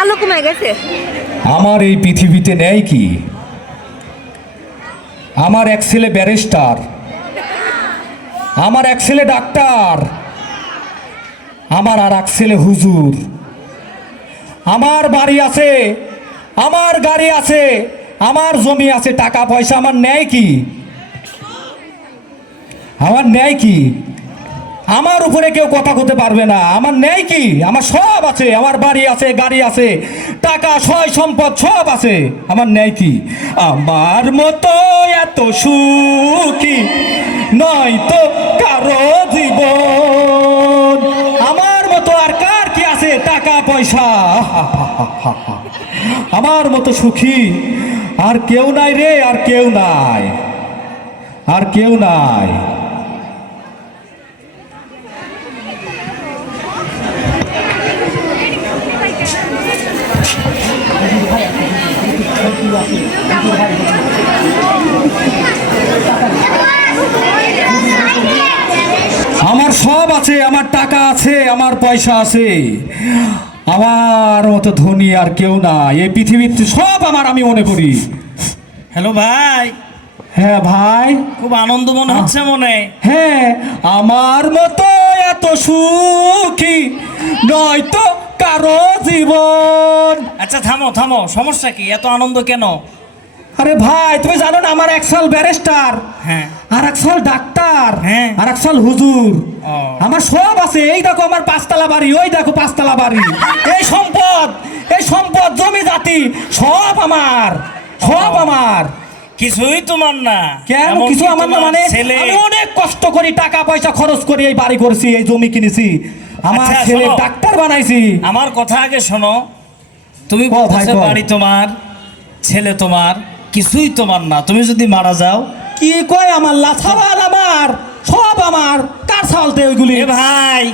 আলো কমে গেছে। আমার এই পৃথিবীতে নেই কি? আমার এক ছেলে ব্যারিস্টার, আমার এক ছেলে ডাক্তার, আমার আর এক ছেলে হুজুর। আমার বাড়ি আছে, আমার গাড়ি আছে, আমার জমি আছে, টাকা পয়সা আমার নেই কি? আমার নেই কি? আমার উপরে কেউ কথা বলতে পারবে না। আমার নেই কি? আমার সব আছে, আমার বাড়ি আছে, গাড়ি আছে, টাকা সয় সম্পদ সব আছে, আমার নেই কি? আমার মতো এত সুখী নয় তো কারো জীবন। আমার মতো আর কার কি আছে টাকা পয়সা? আমার মতো সুখী আর কেউ নাই রে, আর কেউ নাই, আর কেউ নাই। আমার সব আছে, আমার টাকা আছে, আমার পয়সা আছে, আমার মতো ধনী আর কেউ না এই পৃথিবীতে। সব আমার, আমি মনে করি। হ্যালো ভাই। হ্যাঁ ভাই, খুব আনন্দ মনে হচ্ছে মনে। হ্যাঁ, আমার মতো এত সুখী নয় তো কারো জীবন। আচ্ছা থামো থামো, সমস্যা কি? এত আনন্দ কেন? আরে ভাই, তুমি জানো না আমার এক সাল ব্যারিস্টার, হ্যাঁ, আর এক সাল ডাক্তার, হ্যাঁ, আর এক সাল হুজুর। ও। আমার সব আছে। এই দেখো আমার পাঁচতলা বাড়ি, ওই দেখো পাঁচতলা বাড়ি। এই সম্পদ, এই সম্পদ, জমি জাতি সব আমার, সব আমার। কিছুই তোমার না? কেন এমনকি কিছু আমার না? তোমার মানে ছেলে। আমি অনেক কষ্ট করি, টাকা পয়সা খরচ করি, এই বাড়ি করছি, এই জমি কিনেছি, আমার আচ্ছা, ছেলে শোনো। ডাক্তার বানাইছি। আমার কথা আগে শোনো। তুমি ও ভাই, বলছো বল। বাড়ি তোমার, ছেলে তোমার, কিছুই তোমার না। তুমি যদি মারা যাও, কি কয় আমার লাছাবাল, আমার সব আমার। কার সালতে ওইগুলি? এ ভাই,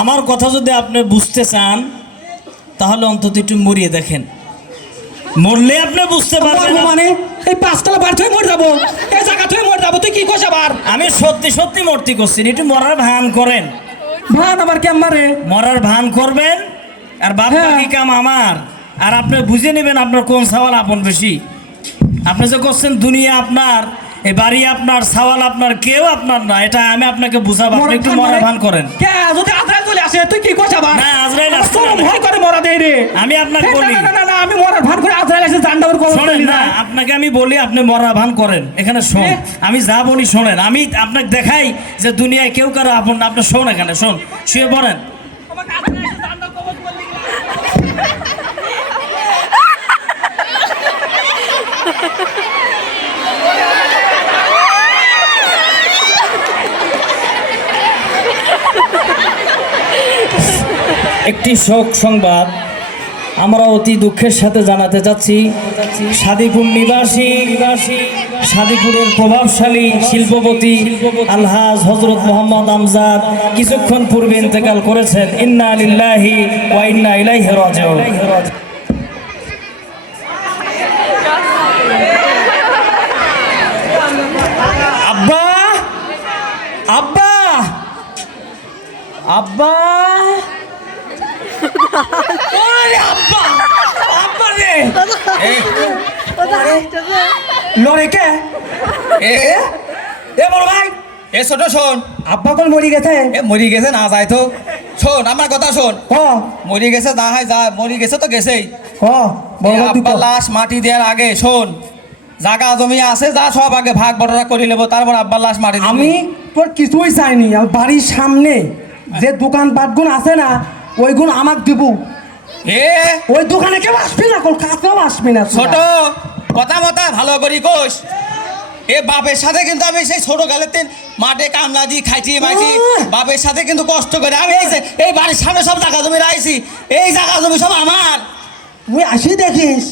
আমার কথা যদি আপনি বুঝতে চান তাহলে অন্তত একটু মরিয়ে দেখেন। মরলে আপনি বুঝতে পারবেন। মরবো মানে এই পাঁচতলা বাড়ি থেকে মরে যাবো, এই জায়গা থেকে মরে যাবো। তুই কি কইস আবার? আমি সত্যি সত্যি মূর্তি করছি, একটু মরার ভান করেন। ভান আবার কেমবারে? মরার ভান করবেন, আর বাদ হ্যাঁ। বাকি কাম আমার। আর আপনি বুঝে নেবেন আপনার কোন সওয়াল আপন বেশি। আপনি যে করছেন দুনিয়া আপনার, এই বাড়ি আপনার, সওয়াল আপনার, কেউ আপনার না। এটা আমি আপনাকে বুঝাবো। আপনি একটু মরার ভান করেন। কে যদি আজরাইল চলে আসে, তুই কি কইস আবার? না, আজরাইল আমার আসছে চরম না। ভয় করে মরা দেই রে। আমি আপনাকে এই, বলি। না, না, না, না, আমি মরার ভান করে আজরাইল এসে জান্ডাবের কবর শোনেন তুলি না, না। আপনাকে আমি বলি আপনি মরা ভান করেন। এখানে শোন, আমি যা বলি শোনেন। আমি আপনাকে দেখাই যে দুনিয়ায় কেউ কারো আপন না। আপনি শোন, এখানে শোন, শুয়ে পড়েন। একটি শোক সংবাদ আমরা অতি দুঃখের সাথে জানাতে চাচ্ছি। সাদিপুর নিবাসী, সাদিপুরের প্রভাবশালী শিল্পপতি আলহাজ হযরত মোহাম্মদ আমজাদ কিছুক্ষণ পূর্বে ইন্তেকাল করেছেন। ইন্না লিল্লাহি ওয়া ইন্না ইলাইহি রাজিউন। আব্বা, আব্বা, আব্বা, ওরে আব্বা, আব্বা রে। লড়ে কে? এ বড় ভাই, এ ছোট শোন, আব্বা কোন মরি গেছে? এ মরি গেছে না যায় তো। শোন আমার কথা শোন, ও মরি গেছে না হয় যা, মরি গেছে তো গেছেই। ও বড় ভাই, আব্বার লাশ মাটি দেওয়ার আগে শোন, জায়গা জমি আছে যা সব আগে ভাগ বটরা করে নেবো, তারপর আব্বার লাশ মাটি দিবি। আমি তোর কিছুই চাইনি। আমার বাড়ির সামনে যে দোকানপাটগুলো আছে না, ওইগুলো আমাকে দিব। এ ওই দোকানে কেউ আসবি না, কাছেও আসবি না তোরা। ছোট কথা মতা ভালো করি কোষ। এ বাপের সাথে কিন্তু আমি সেই ছোট কালেতে মাঠে কামলা দিয়ে খাইছি মাইছি, বাপের সাথে কিন্তু কষ্ট করে আমি এই যে এই বাড়ির সামনে সব জায়গা জমি রাইছি, এই জায়গা জমি সব আমার। তুই আসি দেখিস,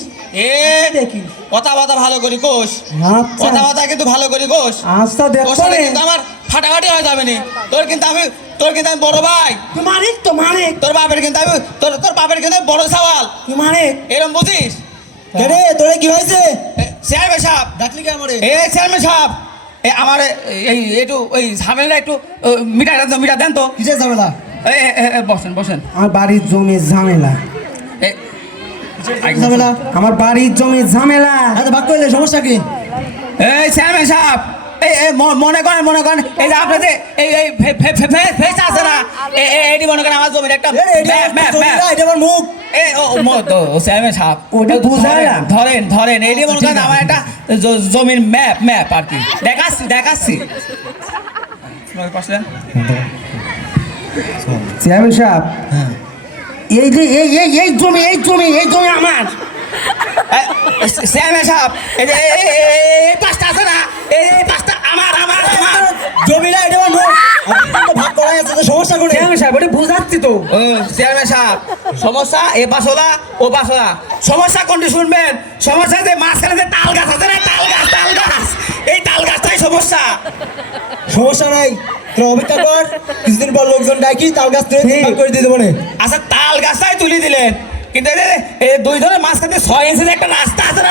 এ দেখিস। কথা বাতা ভালো করি কোষ, আচ্ছা কথা বাতা কিন্তু ভালো করি কোষ। আচ্ছা তোর দেখো সাথে রে। কিন্তু আমার ফাটাফাটি হয়ে যাবে নি। তোর কিন্তু আমি বড় ভাই, তুই মানিক তো মানিক, তোর বাপের কিন্তু আমি তোর বাপের কিন্তু আমি বড় সওয়াল, তুই মানিক। এরকম বুঝিস? রে তোরে কি হয়েছে? চেয়ারম্যান সাহেব ডাকলি কে আমারে? এ চেয়ারম্যান সাহেব, এই আমার এই একটু ওই ঝামেলা একটু মিটার দেন তো। কিসের ঝামেলা? বসেন বসেন। আমার বাড়ির জমির ঝামেলা, এ- ঝামেলা, আমার বাড়ির জমির ঝামেলা। আচ্ছা ভাগ করলে সমস্যা কি? এই চেয়ারম্যান সাহেব, মনে করেন এই যে আপনি যে এই ফেস আছে না, এটি মনে করেন আমার জমির একটা ম্যাপ। এটা আমার মুখ। চেয়ারম্যান সাহেব, ওটা বুঝাইলাম। ধরেন এটি মনে করেন আমার একটা জমির ম্যাপ আর কি। দেখাচ্ছি চেয়ারম্যান সাহেব, এই যে এই জমি আমার। চেয়ারম্যান সাহেব, এই যে এই পাঁচটা আছে না, এই পাঁচটা আমার জমি না, এটা আমার মুখ। ভাগ করা আছে তো সমস্যা করে। চেয়ারম্যান সাহেব, ওটা বুঝাচ্ছি তো। ও চেয়ারম্যান সাহেব, সমস্যা এ বাসলা ও বাসলা। সমস্যা কোনটি শুনবেন? সমস্যা যে মাঝখানে যে তাল গাছ আছে না, তাল গাছ, এই তাল গাছটাই সমস্যা। সমস্যা নাই, তোর অপেক্ষা কর, কিছুদিন পর লোকজন ডাকি তাল গাছ তুলে ভাগ করে দিয়ে দেবো না। আচ্ছা তাল গাছটাই তুলে দিলেন, কিন্তু এই দুই ধরনের মাঝখানে 6 ইঞ্চি একটা রাস্তা আছে না,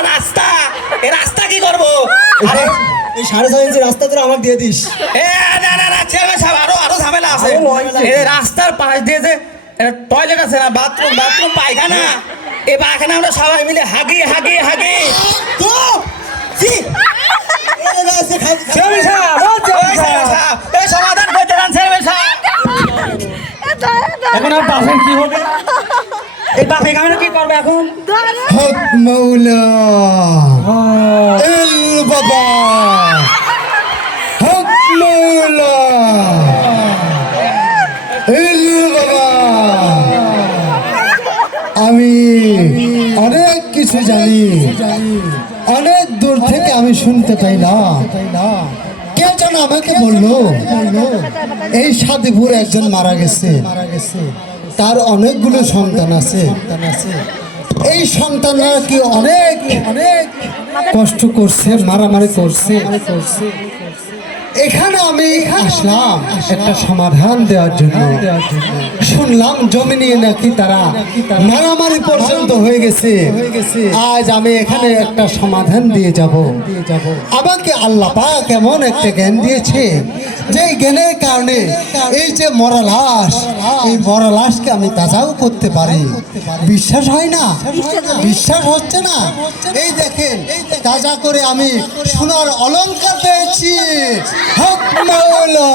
এই রাস্তা কি করবো? আরে এই 6.5 ইঞ্চি রাস্তা তোরা আমাকে দিয়ে দিস। না চেয়ারম্যান সাহেব, আরো ঝামেলা আছে। এই রাস্তার পাশ দিয়ে যে টয়লেট আছে না, বাথরুম পায়খানা, এই পায়খানা আমরা সবাই মিলে হাগি। তো জি চেয়ারম্যান সাহেব, ও চেয়ারম্যান সাহেব, এই সমাধান করতে দেন চেয়ারম্যান সাহেব। এখন আর বাপের কি হবে? এই বাপে কামে কি করবে এখন? হক মৌলা এল বাবা, হক মৌলা এল বাবা। আমি অনেক কিছু জানি, অনেক দূর থেকে আমি শুনতে পাই না। কে যেন আমাকে বললো এই সাদেপুর একজন মারা গেছে, তার অনেকগুলো সন্তান আছে। এই সন্তানরা কি অনেক কষ্ট করছে, মারামারি করছে। এখানে আমি আসলাম একটা সমাধান দেওয়ার জন্য। শুনলাম জমি নিয়ে নাকি তারা মারামারি পর্যন্ত হয়ে গেছে। আজ আমি এখানে একটা সমাধান দিয়ে যাব। আমাকে আল্লাহ পাক এমন একটা জ্ঞান দিয়েছে, যে জ্ঞানের কারণে এই যে মরা লাশ, এই মরা লাশকে আমি তাজাও করতে পারি। বিশ্বাস হয় না? বিশ্বাস হচ্ছে না? এই দেখেন, তাজা করে আমি সোনার অলংকার পেয়েছি। হক মাওলা।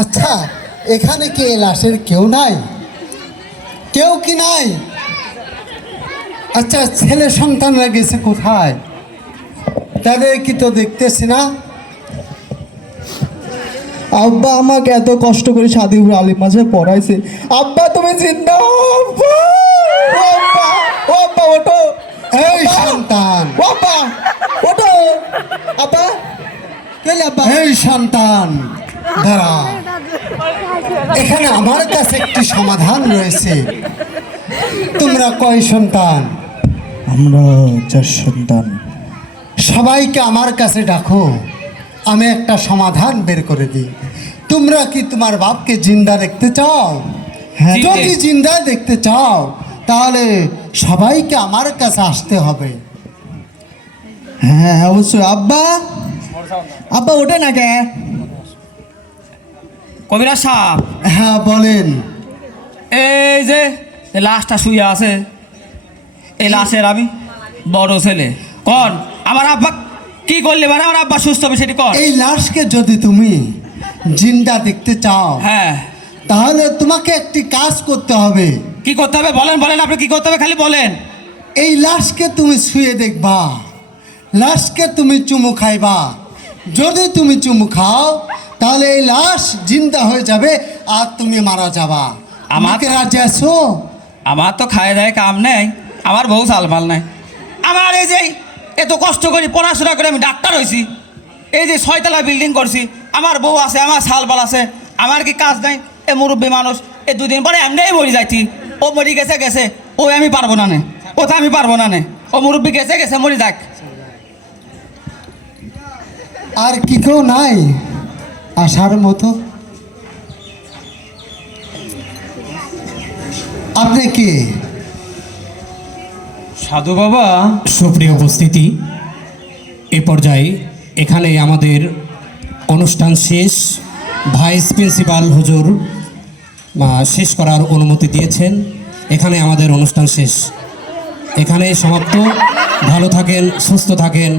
আচ্ছা, এখানে কি এই লাশের কেউ নাই? কেউ কি নাই? আচ্ছা, ছেলে সন্তানরা গেছে কোথায়? তাদের কি তো দেখতেছি না। আব্বা আমাকে এত কষ্ট করে সাদিপুর আলিম মাঝে পড়াইছে। আব্বা তুমি জিন্দা? আব্বা, ও আব্বা, ও আব্বা ওঠো। এই সন্তান, ও আব্বা ওঠো। আব্বা কেলে? আব্বা এই সন্তান দাঁড়া, এখানে আমার কাছে একটি সমাধান রয়েছে। তোমরা কয় সন্তান? আমরা 4 সন্তান। সবাইকে আমার কাছে ডাকো, আমি একটা সমাধান বের করে দিই। তোমরা কি তোমার বাপকে জিন্দা দেখতে চাও? হ্যাঁ। যদি জিন্দা দেখতে চাও তাহলে সবাইকে আমার কাছে আসতে হবে। হ্যাঁ অবশ্যই। আব্বা, আব্বা ওঠে না কে? কবিরাজ সাহেব, হ্যাঁ বলেন। এই যে লাশটা শুয়ে আছে, এই লাশের আমি বড় ছেলে। কোন আমার আব্বা কি করলে মানে আমার আব্বা সুস্থ হবে সেটি কর। এই লাশকে যদি তুমি জিন্দা দেখতে চাও, হ্যাঁ, তাহলে তোমাকে একটি কাজ করতে হবে। কি করতে হবে বলেন আপনি কি করতে হবে খালি বলেন। এই লাশকে তুমি শুয়ে দেখবা, লাশকে তুমি চুমু খাইবা। যদি তুমি চুমু খাও তাহলে এই লাশ জিন্দা হয়ে যাবে আর তুমি মারা যাবা। আমাকে রাজি আছো? আমার তো খায় দেয় কাম নেই, আমার বউ চালমাল নাই। আমার এই যে এত কষ্ট করি পড়াশোনা করে আমি ডাক্তার হয়েছি, এই যে 6 তলা বিল্ডিং করছি, আমার বউ আছে, আমার চালবাল আছে, আমার কি কাজ নাই? এ মুরব্বী মানুষ, এই 2 দিন পরে এমনিই মরি যাইতি। ও মরি গেছে, ও আমি পারবো না নে, ও তো আমি পারবো না নে। ও মুরব্বী গেছে মরি যাক। আর কি কেউ নাই আসার মতো? আপনি কি? সাধু বাবা, সুপ্রিয় উপস্থিতি, এ পর্যায়ে এখানে আমাদের অনুষ্ঠান শেষ। ভাইস প্রিন্সিপাল হুজুর শেষ করার অনুমতি দিয়েছেন। এখানে আমাদের অনুষ্ঠান শেষ, এখানেই সমাপ্ত। ভালো থাকেন, সুস্থ থাকেন।